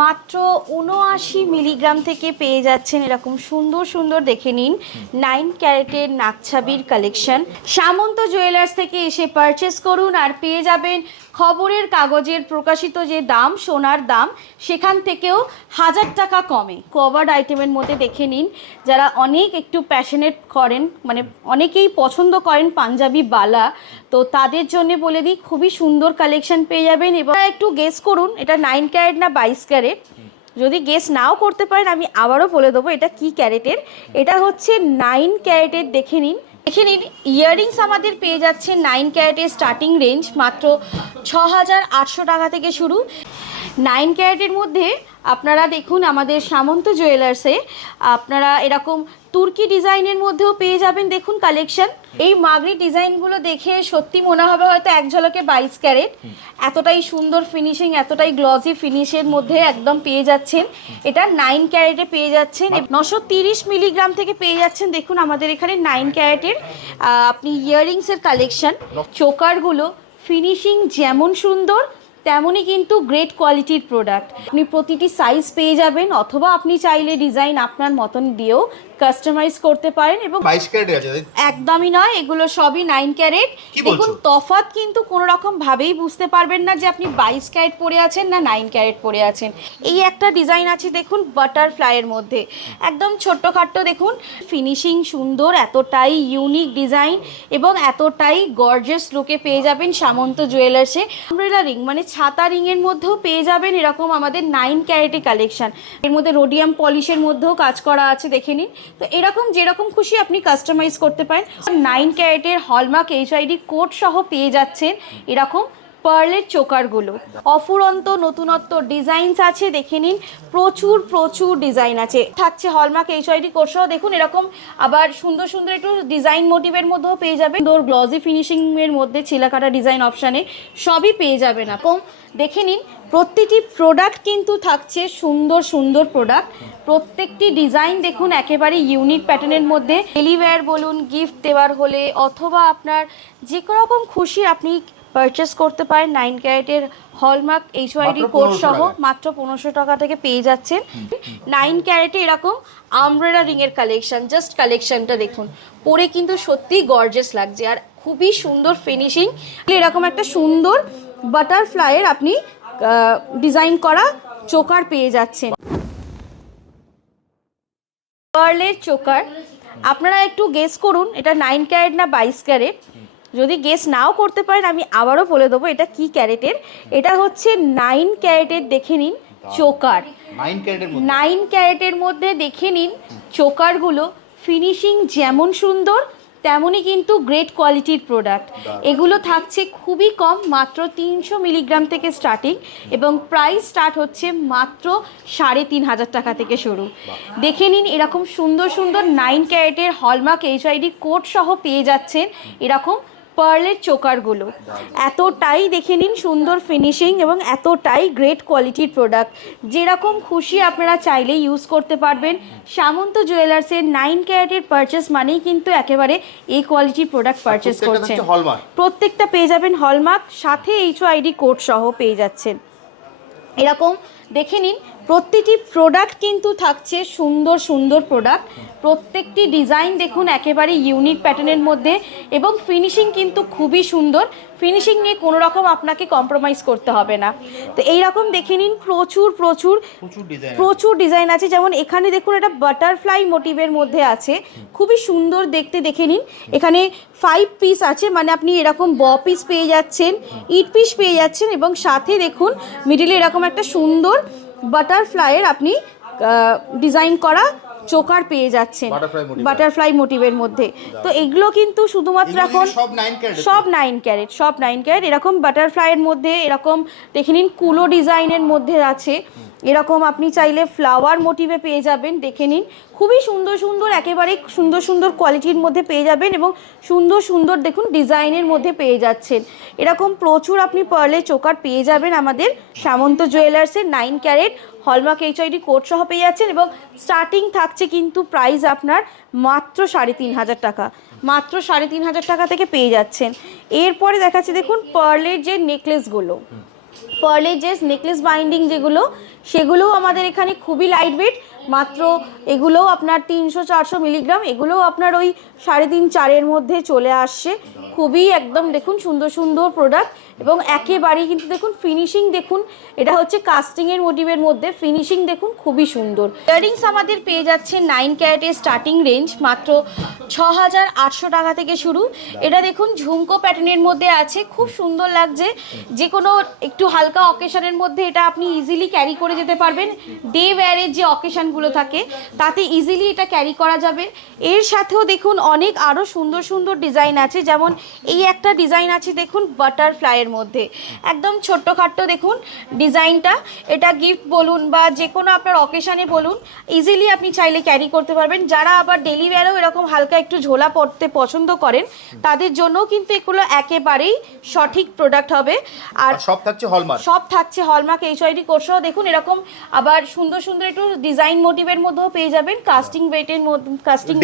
মাত্র ৭৯ মিলিগ্রাম থেকে পেয়ে যাচ্ছেন এরকম সুন্দর সুন্দর, দেখে নিন 9 ক্যারেটের নাকছাবির কালেকশন। সামন্ত জুয়েলার্স থেকে এসে পারচেস করুন আর পেয়ে যাবেন খবরের কাগজের প্রকাশিত যে দাম, সোনার দাম, সেখান থেকেও 1000 টাকা কমে। কভার্ড আইটেমের মধ্যে দেখে নিন, যারা অনেক একটু প্যাশনেট করেন, মানে অনেকেই পছন্দ করেন পাঞ্জাবি বালা, তো তাদের জন্য বলে দিই খুবই সুন্দর কালেকশন পেয়ে যাবেন। এবার একটু গেস করুন এটা 9 ক্যারেট না 22 ক্যারেট। যদি গেস নাও করতে পারেন আমি আবারও বলে দেবো এটা কি ক্যারেটের। এটা হচ্ছে 9 ক্যারেটের। দেখে নিন ইয়াররিংস আমাদের পেয়ে যাচ্ছে 9 ক্যারেটের স্টার্টিং রেঞ্জ মাত্র 6800 টাকা থেকে শুরু। 9 ক্যারেটের মধ্যে আপনারা দেখুন আমাদের সামন্ত জুয়েলার্সে আপনারা এরকম তুর্কি ডিজাইনের মধ্যেও পেয়ে যাবেন। দেখুন কালেকশন, এই মাগরি ডিজাইনগুলো দেখে সত্যি মনে হবে হয়তো এক ঝলকে 22 ক্যারেট। এতটাই সুন্দর ফিনিশিং, এতটাই গ্লসি ফিনিশের মধ্যে একদম পেয়ে যাচ্ছেন। এটা 9 ক্যারেটে পেয়ে যাচ্ছেন, 930 মিলিগ্রাম থেকে পেয়ে যাচ্ছেন। দেখুন আমাদের এখানে 9 ক্যারেটের আপনি ইয়াররিংসের কালেকশন। চোকারগুলো ফিনিশিং যেমন সুন্দর তেমনই কিন্তু গ্রেট কোয়ালিটির প্রোডাক্ট। আপনি প্রতিটি সাইজ পেয়ে যাবেন, অথবা আপনি চাইলে ডিজাইন আপনার মতন দিয়েও কাস্টমাইজ করতে পারেন। এবং 22 ক্যারেট আছে? একদমই নয়, এগুলো সবই 9 ক্যারেট। দেখুন তফাৎ কিন্তু কোনো রকম ভাবেই বুঝতে পারবেন না যে আপনি 22 ক্যারেট পরে আছেন না 9 ক্যারেট পরে আছেন। এই একটা ডিজাইন আছে দেখুন বাটারফ্লাইয়ের মধ্যে, একদম ছোট্টখাট্টো, দেখুন ফিনিশিং সুন্দর, এতটাই ইউনিক ডিজাইন এবং এতটাই গর্জিয়াস লুকে পেয়ে যাবেন সামন্ত জুয়েলার্সে। আমব্রেলা রিং মানে ছাতা রিংয়ের মধ্যেও পেয়ে যাবেন এরকম আমাদের 9 ক্যারেটে কালেকশন। এর মধ্যে রোডিয়াম পলিশের মধ্যেও কাজ করা আছে, দেখে নিন। তো এরকম যেরকম খুশি আপনি কাস্টমাইজ করতে পারেন। 9 ক্যারেটের হলমার্ক এইচআইডি কোড সহ পেয়ে যাচ্ছেন এরকম পার্লের চোকারগুলো। অফুরন্ত নতুনত্ব ডিজাইনস আছে, দেখে নিন প্রচুর প্রচুর ডিজাইন আছে। থাকছে হলমার্ক এইচআইডি কোড সহ, দেখুন এরকম আবার সুন্দর সুন্দর একটু ডিজাইন মোটিভের মধ্যেও পেয়ে যাবেন। সুন্দর গ্লসি ফিনিশিংয়ের মধ্যে ছিলাকাটা ডিজাইন অপশানে সবই পেয়ে যাবেন। এরকম দেখে নিন প্রতিটি প্রোডাক্ট কিন্তু থাকছে সুন্দর সুন্দর প্রোডাক্ট। প্রত্যেকটি ডিজাইন দেখুন একেবারে ইউনিক প্যাটার্নের মধ্যে। ডেলিওয়্যার বলুন, গিফট দেওয়ার হলে, অথবা আপনার যে রকম খুশি আপনি পারচেস করতে পারেন 9 ক্যারেটের হলমার্ক এইচআইডি কোড সহ মাত্র 1500 টাকা থেকে পেয়ে যাচ্ছেন। 9 ক্যারেটে এরকম আমব্রেলা রিংয়ের কালেকশন, জাস্ট কালেকশনটা দেখুন, পরে কিন্তু সত্যিই গর্জিয়াস লাগছে আর খুবই সুন্দর ফিনিশিং। এরকম একটা সুন্দর বাটারফ্লাইয়ের আপনি ডিজাইন করা চোকার পেয়ে যাচ্ছেন। পার্লের চোকার, আপনারা একটু গেস করুন এটা 9 ক্যারেট না 22 ক্যারেট। যদি গেস নাও করতে পারেন আমি আবারও বলে দেবো এটা কি ক্যারেটের। এটা হচ্ছে 9 ক্যারেটের। দেখে নিন চোকার, 9 ক্যারেটের মধ্যে দেখে নিন চোকারগুলো ফিনিশিং যেমন সুন্দর তেমনই কিন্তু গ্রেট কোয়ালিটির প্রোডাক্ট। এগুলো থাকছে খুবই কম, মাত্র 300 মিলিগ্রাম থেকে স্টার্টিং, এবং প্রাইস স্টার্ট হচ্ছে মাত্র 3500 টাকা থেকে শুরু। দেখে নিন এরকম সুন্দর সুন্দর 9 ক্যারেটের হলমার্ক এইচআইডি কোড সহ পেয়ে যাচ্ছেন এরকম পার্লের চোকারগুলো। এতটাই দেখে নিন সুন্দর ফিনিশিং এবং এতটাই গ্রেট কোয়ালিটির প্রোডাক্ট, যেরকম খুশি আপনারা চাইলে ইউজ করতে পারবেন। সামন্ত জুয়েলার্সের 9 ক্যারেটের পারচেস মানেই কিন্তু একেবারে এই কোয়ালিটির প্রোডাক্ট পারচেস করছেন। প্রত্যেকটা পেয়ে যাবেন হলমার্ক, সাথে এইচআইডি কোড সহ পেয়ে যাচ্ছেন। এরকম দেখে নিন প্রতিটি প্রোডাক্ট কিন্তু থাকছে সুন্দর সুন্দর প্রোডাক্ট। প্রত্যেকটি ডিজাইন দেখুন একেবারে ইউনিক প্যাটার্নের মধ্যে, এবং ফিনিশিং কিন্তু খুবই সুন্দর। ফিনিশিং নিয়ে কোনো রকম আপনাকে কম্প্রোমাইজ করতে হবে না। তো এইরকম দেখে নিন প্রচুর প্রচুর প্রচুর ডিজাইন আছে। যেমন এখানে দেখুন এটা বাটারফ্লাই মোটিভের মধ্যে আছে, খুবই সুন্দর দেখতে। দেখে নিন এখানে 5 পিস আছে, মানে আপনি এরকম পিস পেয়ে যাচ্ছেন, ইট পিস পেয়ে যাচ্ছেন, এবং সাথে দেখুন মিডিলে এরকম একটা সুন্দর বাটারফ্লাইয়ের আপনি ডিজাইন করা চোকার পেয়ে যাচ্ছেন বাটারফ্লাই মোটিভের মধ্যে। তো এগুলো কিন্তু শুধুমাত্র এখন সব 9 ক্যারেট, সব 9 ক্যারেট। এরকম বাটারফ্লাইয়ের মধ্যে এরকম দেখে নিন কুলো ডিজাইনের মধ্যে আছে, এরকম আপনি চাইলে ফ্লাওয়ার মোটিভে পেয়ে যাবেন। দেখে নিন খুবই সুন্দর সুন্দর, একেবারে সুন্দর সুন্দর কোয়ালিটির মধ্যে পেয়ে যাবেন, এবং সুন্দর সুন্দর দেখুন ডিজাইনের মধ্যে পেয়ে যাচ্ছেন। এরকম প্রচুর আপনি পার্লের চোকার পেয়ে যাবেন আমাদের সামন্ত জুয়েলার্সের 9 ক্যারেট হলমার্ক এইচআইডি কোড সহ পেয়ে যাচ্ছেন, এবং স্টার্টিং থাকছে কিন্তু প্রাইস আপনার মাত্র 3500 টাকা, মাত্র 3500 টাকা থেকে পেয়ে যাচ্ছেন। এরপরে দেখাচ্ছি দেখুন পার্লের যে নেকলেসগুলো, পার্লের যে নেকলেস বাইন্ডিং যেগুলো সেগুলোও আমাদের এখানে খুবই লাইট ওয়েট, মাত্র এগুলোও আপনার 300-400 মিলিগ্রাম, এগুলোও আপনার ওই 3.5-4-এর মধ্যে চলে আসছে। খুবই একদম দেখুন সুন্দর সুন্দর প্রোডাক্ট এবং একেবারেই কিন্তু দেখুন ফিনিশিং দেখুন, এটা হচ্ছে কাস্টিংয়ের মোটিভের মধ্যে, ফিনিশিং দেখুন খুবই সুন্দর। ইয়াররিংস আমাদের পেয়ে যাচ্ছে 9 ক্যারেটের স্টার্টিং রেঞ্জ মাত্র 6,800 টাকা থেকে শুরু। এটা দেখুন ঝুমকো প্যাটার্নের মধ্যে আছে, খুব সুন্দর লাগছে। যে কোনো একটু হালকা অকেশনের মধ্যে এটা আপনি ইজিলি ক্যারি করে যেতে পারবেন। ডে ওয়্যারের যে অকেশনগুলো থাকে তাতে ইজিলি এটা ক্যারি করা যাবে। এর সাথেও দেখুন অনেক আরও সুন্দর সুন্দর ডিজাইন আছে, যেমন এই একটা ডিজাইন আছে দেখুন বাটারফ্লাইয়ের মধ্যে, একদম ছোট্টখাট্ট দেখুন ডিজাইনটা। এটা গিফট বলুন বা যে কোনো আপনার অকেশানে বলুন, ইজিলি আপনি চাইলে ক্যারি করতে পারবেন। যারা আবার ডেলি ওয়্যারেও এরকম হালকা একটু ঝোলা পরতে পছন্দ করেন তাদের জন্যও কিন্তু এগুলো একেবারেই সঠিক প্রোডাক্ট হবে। আর সব থাকছে হলমার্ক, সব থাকছে হলমার্ক এইচআইডি কোর্সও দেখুন এরকম আবার সুন্দর সুন্দর একটু ডিজাইন মোটিভের মধ্যেও পেয়ে যাবেন। কাস্টিং ওয়েটের মধ্যে, কাস্টিং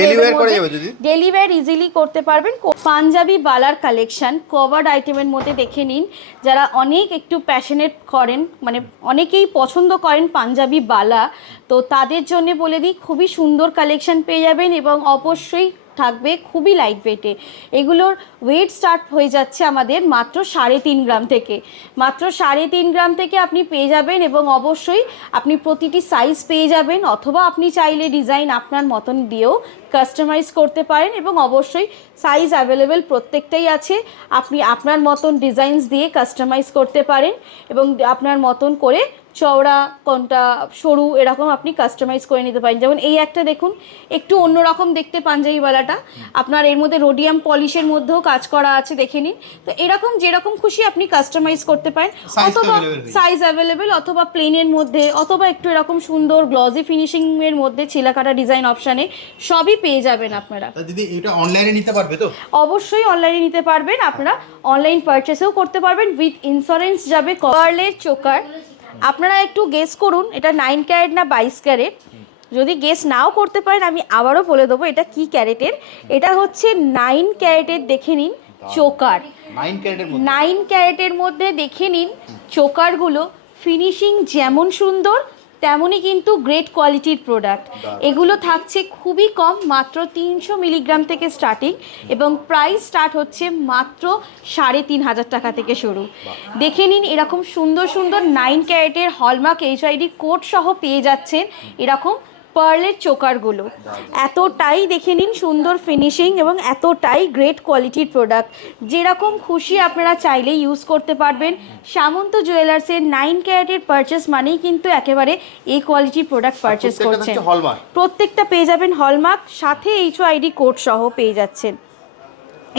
ডেলি ওয়্যার ইজিলি করতে পারবেন। পাঞ্জাবি বালার কালেকশন কভার্ড আইটেমের মধ্যে দেখে নিন। যারা অনেক একটু প্যাশনেট করেন, মানে অনেকেই পছন্দ করেন পাঞ্জাবি বালা, তো তাদের জন্য বলে দিই খুবই সুন্দর কালেকশন পেয়ে যাবেন এবং অবশ্যই থাকবে খুবই লাইট ওয়েটে। এগুলোর ওয়েট স্টার্ট হয়ে যাচ্ছে আমাদের মাত্র 3.5 গ্রাম থেকে, মাত্র 3.5 গ্রাম থেকে আপনি পেয়ে যাবেন এবং অবশ্যই আপনি প্রতিটি সাইজ পেয়ে যাবেন, অথবা আপনি চাইলে ডিজাইন আপনার মতন দিয়েও কাস্টমাইজ করতে পারেন এবং অবশ্যই সাইজ অ্যাভেলেবেল প্রত্যেকটাই আছে। আপনি আপনার মতন ডিজাইনস দিয়ে কাস্টমাইজ করতে পারেন এবং আপনার মতন করে চওড়া কোনটা সরু এরকম আপনি কাস্টমাইজ করে নিতে পারেন। যেমন এই একটা দেখুন একটু অন্যরকম দেখতে পাঞ্জাবিওয়ালাটা, আপনার এর মধ্যে রোডিয়াম পলিশের মধ্যেও কাজ করা আছে দেখে নিন। তো এরকম যেরকম খুশি আপনি কাস্টমাইজ করতে পারেন, অথবা সাইজ অ্যাভেলেবেল, অথবা প্লেনের মধ্যে, অথবা একটু এরকম সুন্দর গ্লসি ফিনিশিংয়ের মধ্যে ছিলাকাটা ডিজাইন অপশানে সবই পেয়ে যাবেন আপনারা। দিদি এটা অনলাইনে নিতে পারবে তো? অবশ্যই অনলাইনে নিতে পারবেন, আপনারা অনলাইন পারচেসও করতে পারবেন, উইথ ইন্স্যুরেন্স যাবে। পার্লের চোকার আপনারা একটু গেস করুন এটা 9 ক্যারেট না 22 ক্যারেট। যদি গেস নাও করতে পারেন আমি আবারও বলে দেবো এটা কি ক্যারেটের। এটা হচ্ছে 9 ক্যারেটের, দেখে নিন চোকার। 9 ক্যারেটের মধ্যে দেখে নিন চোকারগুলো, ফিনিশিং যেমন সুন্দর তেমনই কিন্তু গ্রেট কোয়ালিটির প্রোডাক্ট। এগুলো থাকছে খুবই কম, মাত্র 300 মিলিগ্রাম থেকে স্টার্টিং এবং প্রাইস স্টার্ট হচ্ছে মাত্র 3,500 টাকা থেকে শুরু। দেখে নিন এরকম সুন্দর সুন্দর 9 ক্যারেটের হলমার্ক এইচআইডি কোড সহ পেয়ে যাচ্ছেন এরকম পার্লের চোকারগুলো। এতটাই দেখে নিন সুন্দর ফিনিশিং এবং এতটাই গ্রেট কোয়ালিটির প্রোডাক্ট, যেরকম খুশি আপনারা চাইলে ইউজ করতে পারবেন। সামন্ত জুয়েলার্সের 9 ক্যারেটের পারচেস মানেই কিন্তু একেবারে এই কোয়ালিটির প্রোডাক্ট পারচেস করছেন। প্রত্যেকটা পেয়ে যাবেন হলমার্ক, সাথে এইচআইডি কোড সহ পেয়ে যাচ্ছেন।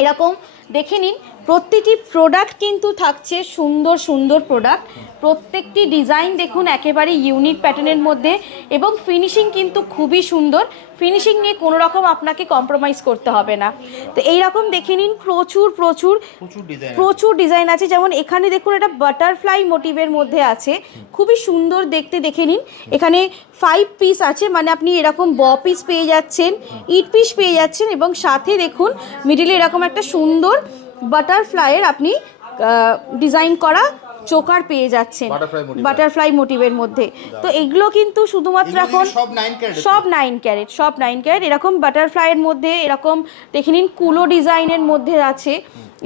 এরকম দেখে নিন প্রতিটি প্রোডাক্ট কিন্তু থাকছে সুন্দর সুন্দর প্রোডাক্ট, প্রত্যেকটি ডিজাইন দেখুন একেবারে ইউনিক প্যাটার্নের মধ্যে এবং ফিনিশিং কিন্তু খুবই সুন্দর। ফিনিশিং নিয়ে কোনো রকম আপনাকে কম্প্রোমাইজ করতে হবে না। তো এইরকম দেখে নিন প্রচুর প্রচুর প্রচুর ডিজাইন আছে। যেমন এখানে দেখুন এটা বাটারফ্লাই মোটিভের মধ্যে আছে, খুবই সুন্দর দেখতে। দেখে নিন এখানে 5 পিস আছে, মানে আপনি এরকম পিস পেয়ে যাচ্ছেন, ইট পিস পেয়ে যাচ্ছেন এবং সাথে দেখুন মিডিলে এরকম একটা সুন্দর বাটারফ্লাইয়ের আপনি ডিজাইন করা চোকার পেয়ে যাচ্ছেন বাটারফ্লাই মোটিভের মধ্যে। তো এগুলো কিন্তু শুধুমাত্র এখন সব 9 ক্যারেট এরকম বাটারফ্লাইয়ের মধ্যে, এরকম দেখে নিন কুলো ডিজাইনের মধ্যে আছে,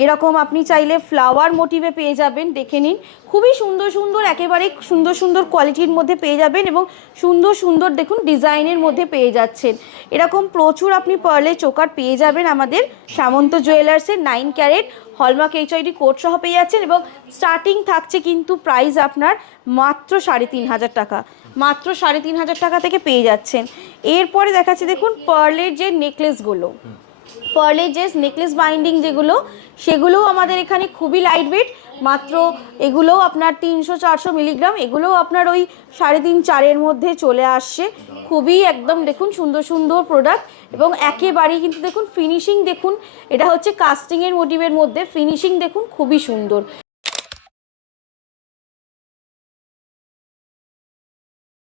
এরকম আপনি চাইলে ফ্লাওয়ার মোটিভে পেয়ে যাবেন। দেখে নিন খুবই সুন্দর সুন্দর, একেবারে সুন্দর সুন্দর কোয়ালিটির মধ্যে পেয়ে যাবেন এবং সুন্দর সুন্দর দেখুন ডিজাইনের মধ্যে পেয়ে যাচ্ছেন। এরকম প্রচুর আপনি পার্লের চোকার পেয়ে যাবেন আমাদের সামন্ত জুয়েলার্সের 9 ক্যারেট হলমার্ক এইচআইডি কোড সহ পেয়ে যাচ্ছেন এবং স্টার্টিং থাকছে কিন্তু প্রাইস আপনার মাত্র 3,500 টাকা, মাত্র 3,500 টাকা থেকে পেয়ে যাচ্ছেন। এরপরে দেখাচ্ছি দেখুন পার্লের যে নেকলেসগুলো, পার্লের যে নেকলেস বাইন্ডিং যেগুলো সেগুলোও আমাদের এখানে খুবই লাইট ওয়েট, মাত্র এগুলোও আপনার 300-400 মিলিগ্রাম, এগুলোও আপনার ওই 3.5-4-এর মধ্যে চলে আসছে। খুবই একদম দেখুন সুন্দর সুন্দর প্রোডাক্ট এবং একেবারেই কিন্তু দেখুন ফিনিশিং দেখুন, এটা হচ্ছে কাস্টিংয়ের মোটিভের মধ্যে, ফিনিশিং দেখুন খুবই সুন্দর।